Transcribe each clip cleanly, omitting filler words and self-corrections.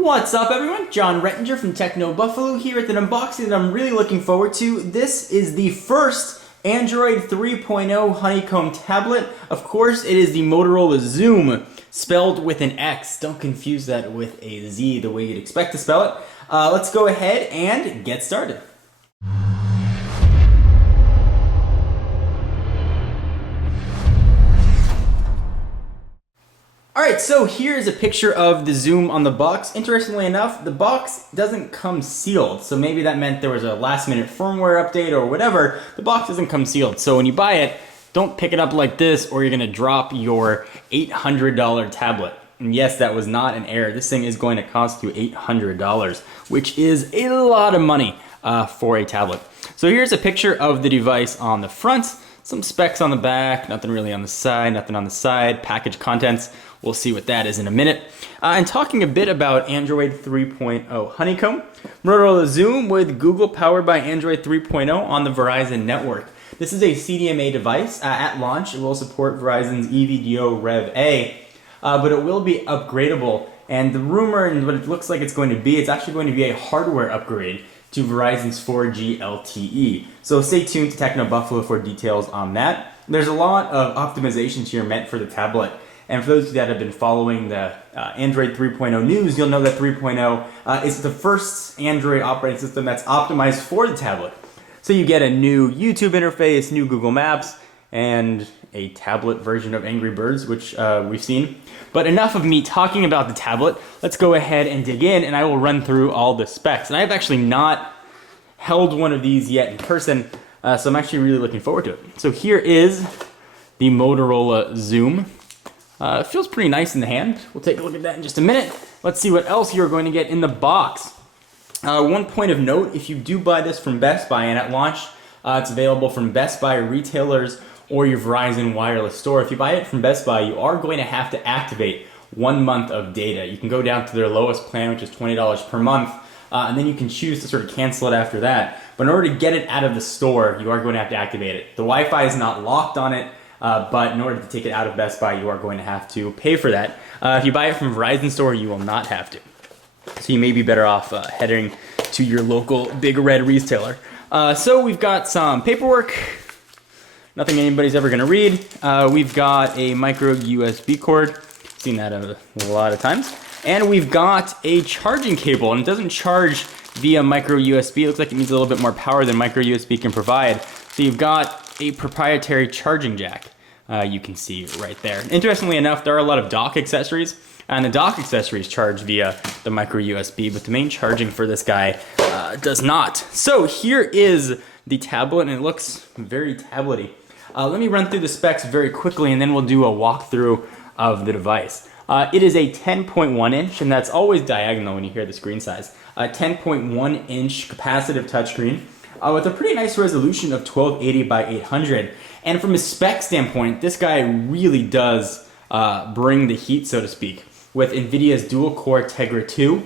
What's up everyone? John Rettinger from Techno Buffalo here with an unboxing that I'm really looking forward to. This is the first Android 3.0 Honeycomb tablet. Of course, it is the Motorola Xoom, spelled with an X. Don't confuse that with a Z the way you'd expect to spell it. Let's go ahead and get started. Alright, so here's a picture of the Xoom on the box. Interestingly enough, the box doesn't come sealed, so maybe that meant there was a last-minute firmware update or whatever. The box doesn't come sealed, so when you buy it, don't pick it up like this or you're going to drop your $800 tablet. And yes, that was not an error. This thing is going to cost you $800, which is a lot of money for a tablet. So here's a picture of the device on the front. Some specs on the back, nothing really on the side, nothing on the side, package contents. We'll see what that is in a minute. And talking a bit about Android 3.0 Honeycomb, Motorola Xoom with Google powered by Android 3.0 on the Verizon network. This is a CDMA device. At launch, it will support Verizon's EVDO Rev A, but it will be upgradable. And the rumor and what it looks like it's going to be, it's actually going to be a hardware upgrade to Verizon's 4G LTE. So stay tuned to Techno Buffalo for details on that. There's a lot of optimizations here meant for the tablet. And for those of you that have been following the Android 3.0 news, you'll know that 3.0 is the first Android operating system that's optimized for the tablet. So you get a new YouTube interface, new Google Maps, and a tablet version of Angry Birds, which we've seen. But enough of me talking about the tablet. Let's go ahead and dig in, and I will run through all the specs. And I've actually not held one of these yet in person, so I'm actually really looking forward to it. So here is the Motorola Xoom. It feels pretty nice in the hand. We'll take a look at that in just a minute. Let's see what else you're going to get in the box. One point of note, if you do buy this from Best Buy, and at launch, it's available from Best Buy retailers or your Verizon wireless store. If you buy it from Best Buy, you are going to have to activate 1 month of data. You can go down to their lowest plan, which is $20 per month, and then you can choose to sort of cancel it after that. But in order to get it out of the store, you are going to have to activate it. The Wi-Fi is not locked on it, but in order to take it out of Best Buy, you are going to have to pay for that. If you buy it from Verizon store, you will not have to. So you may be better off heading to your local big red retailer. So we've got some paperwork, nothing anybody's ever going to read. We've got a micro USB cord, seen that a lot of times. And we've got a charging cable, and it doesn't charge via micro USB. It looks like it needs a little bit more power than micro USB can provide. So you've got a proprietary charging jack, you can see right there. Interestingly enough, there are a lot of dock accessories, and the dock accessories charge via the micro USB, but the main charging for this guy does not. So here is the tablet, and it looks very tablety. Let me run through the specs very quickly, and then we'll do a walkthrough of the device. It is a 10.1 inch, and that's always diagonal when you hear the screen size. A 10.1 inch capacitive touchscreen, with a pretty nice resolution of 1280 by 800. And from a spec standpoint, this guy really does bring the heat, so to speak, with NVIDIA's dual-core Tegra II.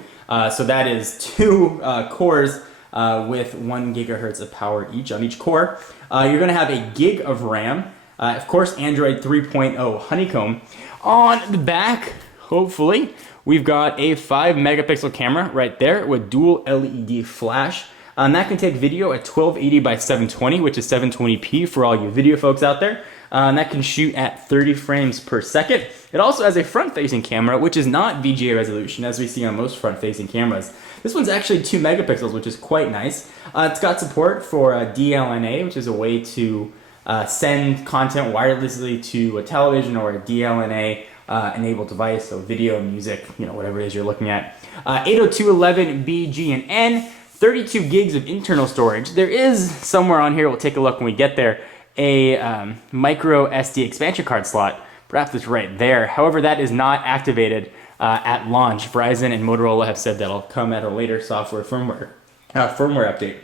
So that is two cores with 1 gigahertz of power each on each core. You're going to have a gig of RAM. Of course, Android 3.0 Honeycomb. On the back, hopefully, we've got a 5 megapixel camera right there with dual LED flash. And that can take video at 1280 by 720, which is 720p for all you video folks out there. And that can shoot at 30 frames per second. It also has a front-facing camera, which is not VGA resolution, as we see on most front-facing cameras. This one's actually 2 megapixels, which is quite nice. It's got support for DLNA, which is a way to send content wirelessly to a television or a DLNA enabled device, so video, music, whatever it is you're looking at. 802.11b, G, and N. 32 gigs of internal storage. There is somewhere on here, we'll take a look when we get there, a micro SD expansion card slot. Perhaps it's right there. However, that is not activated at launch. Verizon and Motorola have said that'll come at a later software firmware update.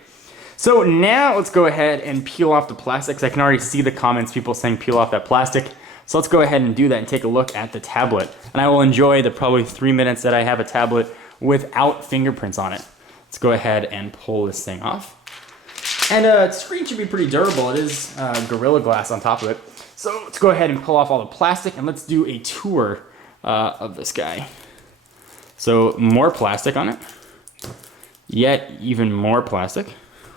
So now let's go ahead and peel off the plastic, because I can already see the comments, people saying peel off that plastic. So let's go ahead and do that and take a look at the tablet. And I will enjoy the probably 3 minutes that I have a tablet without fingerprints on it. Let's go ahead and pull this thing off. And the screen should be pretty durable. It is Gorilla Glass on top of it. So let's go ahead and pull off all the plastic, and let's do a tour of this guy. So more plastic on it, yet even more plastic.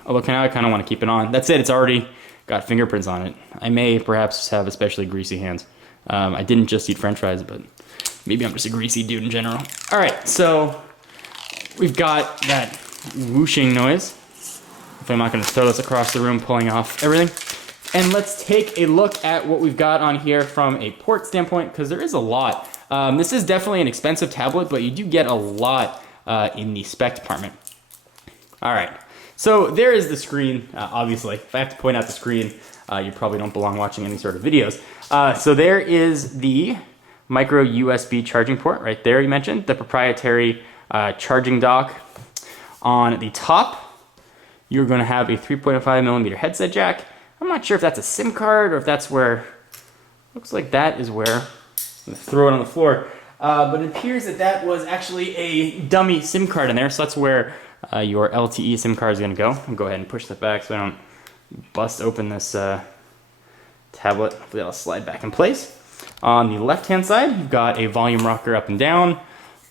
Although now I kind of want to keep it on. That's it, it's already got fingerprints on it. I may perhaps have especially greasy hands. I didn't just eat French fries, but maybe I'm just a greasy dude in general. All right, so we've got that whooshing noise. Hopefully I'm not gonna throw this across the room, pulling off everything. And let's take a look at what we've got on here from a port standpoint, because there is a lot. This is definitely an expensive tablet, but you do get a lot in the spec department. All right, so there is the screen, obviously. If I have to point out the screen, you probably don't belong watching any sort of videos. So there is the micro USB charging port right there you mentioned, the proprietary charging dock. On the top, you're gonna have a 3.5 millimeter headset jack. I'm not sure if that's a SIM card or if that's where, looks like that is where, I'm gonna throw it on the floor. But it appears that that was actually a dummy SIM card in there, so that's where your LTE SIM card is gonna go. I'll go ahead and push that back so I don't bust open this tablet. Hopefully that'll slide back in place. On the left-hand side, you've got a volume rocker up and down.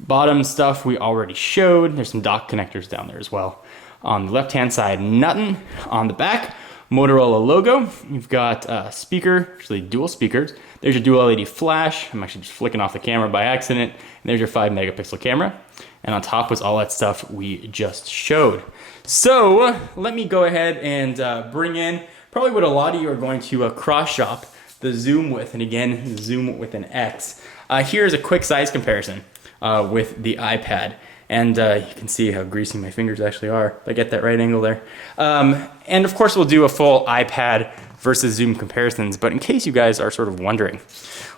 Bottom stuff we already showed. There's some dock connectors down there as well. On the left-hand side, nothing. On the back, Motorola logo. You've got a speaker, actually dual speakers. There's your dual LED flash. I'm actually just flicking off the camera by accident. And there's your 5 megapixel camera. And on top was all that stuff we just showed. So let me go ahead and bring in probably what a lot of you are going to cross-shop the Xoom with, and again, Xoom with an X. Here's a quick size comparison with the iPad. And you can see how greasy my fingers actually are, if I get that right angle there. And of course, we'll do a full iPad versus Xoom comparisons, but in case you guys are sort of wondering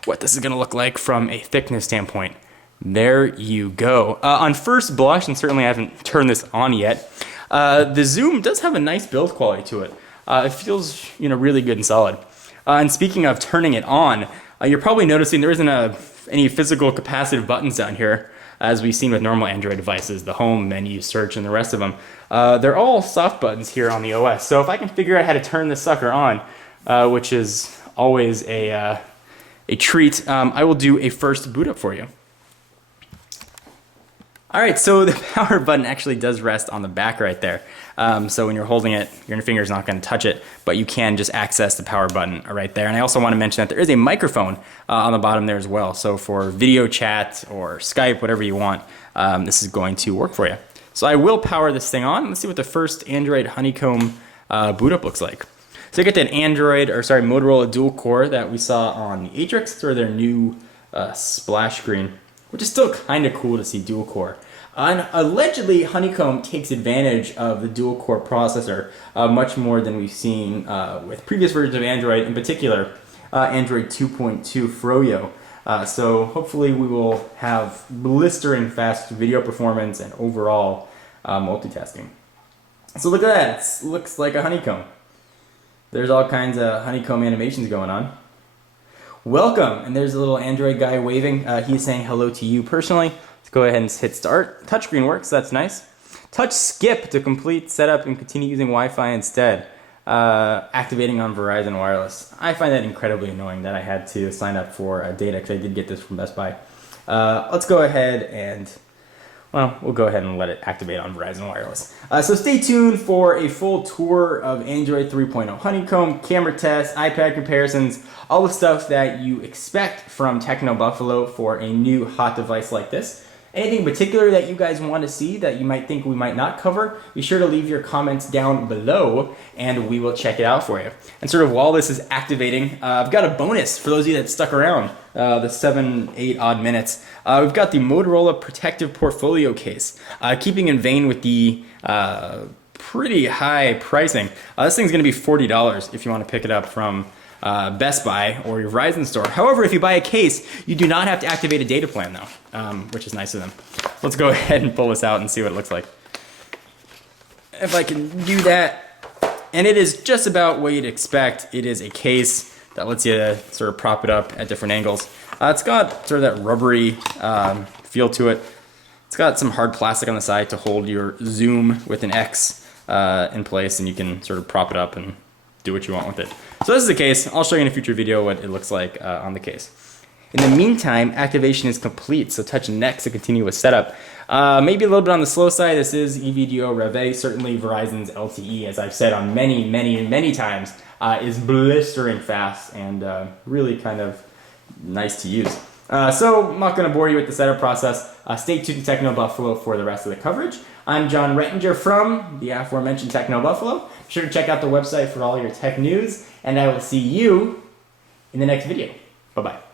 what this is gonna look like from a thickness standpoint, there you go. On first blush, and certainly I haven't turned this on yet, the Xoom does have a nice build quality to it. It feels, really good and solid. And speaking of turning it on, you're probably noticing there isn't any physical capacitive buttons down here, as we've seen with normal Android devices, the home, menu, search, and the rest of them. They're all soft buttons here on the OS. So if I can figure out how to turn this sucker on, which is always a treat, I will do a first boot up for you. All right, so the power button actually does rest on the back right there. So when you're holding it, your finger's not gonna touch it, but you can just access the power button right there. And I also wanna mention that there is a microphone on the bottom there as well. So for video chat or Skype, whatever you want, this is going to work for you. So I will power this thing on. Let's see what the first Android Honeycomb boot up looks like. So you get that Motorola dual core that we saw on the Atrix, or their new splash screen, which is still kind of cool to see dual core. And allegedly, Honeycomb takes advantage of the dual core processor much more than we've seen with previous versions of Android, in particular Android 2.2 Froyo. So hopefully we will have blistering fast video performance and overall multitasking. So look at that, it looks like a honeycomb. There's all kinds of honeycomb animations going on. Welcome, and there's a little Android guy waving. He's saying hello to you personally. Let's go ahead and hit start. Touchscreen works, that's nice. Touch skip to complete setup and continue using Wi-Fi instead. Activating on Verizon Wireless. I find that incredibly annoying that I had to sign up for data, because I did get this from Best Buy. Let's go ahead and, well, we'll go ahead and let it activate on Verizon Wireless. So stay tuned for a full tour of Android 3.0 Honeycomb, camera tests, iPad comparisons, all the stuff that you expect from Techno Buffalo for a new hot device like this. Anything in particular that you guys want to see that you might think we might not cover, be sure to leave your comments down below and we will check it out for you. And sort of while this is activating, I've got a bonus for those of you that stuck around the 7-8 odd minutes. We've got the Motorola Protective Portfolio Case, keeping in vein with the pretty high pricing. This thing's going to be $40 if you want to pick it up from Best Buy or your Verizon store. However, if you buy a case, you do not have to activate a data plan though, which is nice of them. Let's go ahead and pull this out and see what it looks like. If I can do that. And it is just about what you'd expect. It is a case that lets you sort of prop it up at different angles. It's got sort of that rubbery feel to it. It's got some hard plastic on the side to hold your Xoom with an X in place, and you can sort of prop it up and do what you want with it. So this is the case. I'll show you in a future video what it looks like on the case. In the meantime, activation is complete, so touch next to continue with setup. Maybe a little bit on the slow side. This is EVDO Rev. Certainly Verizon's LTE, as I've said on many times, is blistering fast and really kind of nice to use. So I'm not going to bore you with the setup process. Stay tuned to Techno Buffalo for the rest of the coverage. I'm John Rettinger from the aforementioned Techno Buffalo. Be sure to check out the website for all your tech news, and I will see you in the next video. Bye-bye.